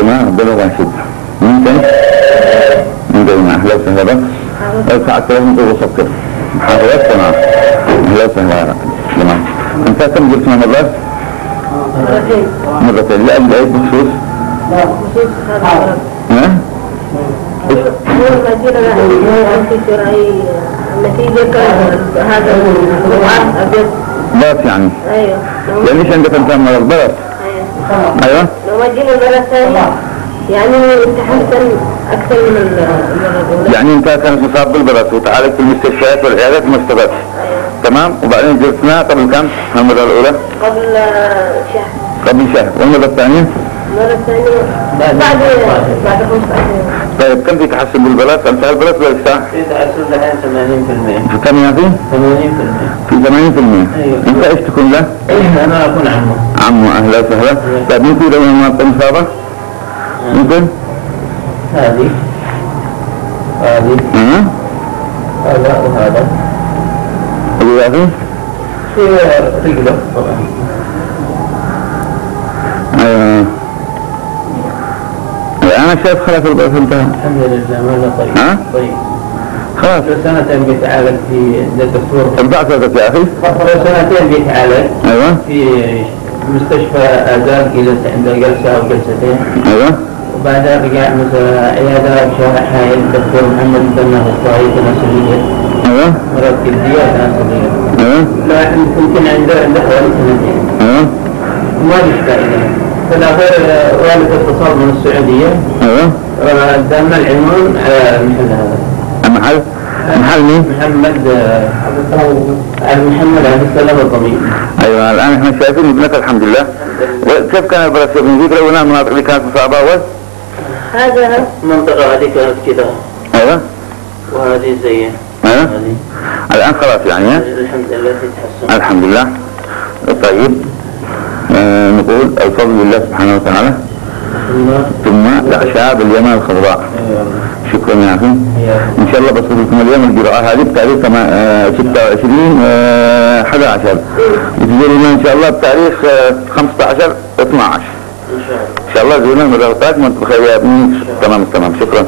جماعة ربنا يشد. مين تاني؟ مين تاني معاه؟ أهلا وسهلا بس. ساعة كده ممكن وسط كده. محاضرات صناعة. أهلا وسهلا جماعة. أنت كم جبت من مرات؟ مرتين. لا العيد بخصوص؟ لا بخصوص هذا ها؟ هو المدينة في شرعي النتيجة هذا الوعد أبيض. بس يعني؟ أيوه. يعني ليش عندك أنت مرض برد؟ أيوه. لو ما جينا المرة الثانية يعني تحسن أكثر من المرة الأولى. يعني أنت كانت مصاب بالبرد وتعالج في المستشفيات والعيادات وما استفدتش. تمام؟ وبعدين جبتنا قبل كم؟ المرة الأولى؟ قبل شهر. قبل شهر. والمرة الثانية؟ المرة الثانية بعد 15 يوم. طيب كم في تحسن بالبلد؟ انتهى البلد ولا لسه؟ في تحسن الحين 80%. في كم يعني؟ 80%. في 80%. ايوه. انت ايش تكون له؟ انا اكون عمه. عمه. اهلا وسهلا. طيب ممكن لو ما مصابة؟ ممكن؟ هذه هذا وهذا. ابو ياسين؟ في رجله طبعا. ايوه. انا شايف خلاص البلد انتهى. الحمد لله ماذا طيب. ها؟ طيب. خلاص. له سنتين بيتعالج في الدكتور. ارجع صوتك يا اخي. له سنتين بيتعالج. ايوه. في مستشفى آذان جلس عنده جلسة أو جلستين. ايوه. وبعدها رجع مثلا عيادة شارع حي الدكتور محمد بن الطايف تناسلية. ايوه. مرض جلدية تناسلية. ايوه. لا يمكن عنده حوالي سنتين. ايوه. ما بيشفى إليه. فالأخير والد اتصال من السعودية. ايوه. دام العنوان على المحل هذا. المحل؟ محل مين؟ محمد عبد السلام الطبيب. ايوه الان احنا شايفين ابنك الحمد لله. كيف كان البلد يا ابن ذكر هنا المناطق اللي كانت مصابة اول؟ هذا المنطقة هذه كانت كذا. ايوه. وهذه زيها. ايوه. هذه. الان خلاص يعني ها؟ الحمد لله في تحسن. الحمد لله. طيب نقول الفضل لله سبحانه وتعالى ثم الاعشاب اليمن الخضراء. شكرا يا اخي. ان شاء الله بصير لكم اليوم الجرعه هذه بتاريخ 26 11 وتزورنا ان شاء الله بتاريخ 15 12 ان شاء الله زورنا المره القادمه وانتم بخير يا ابني. تمام شكرا.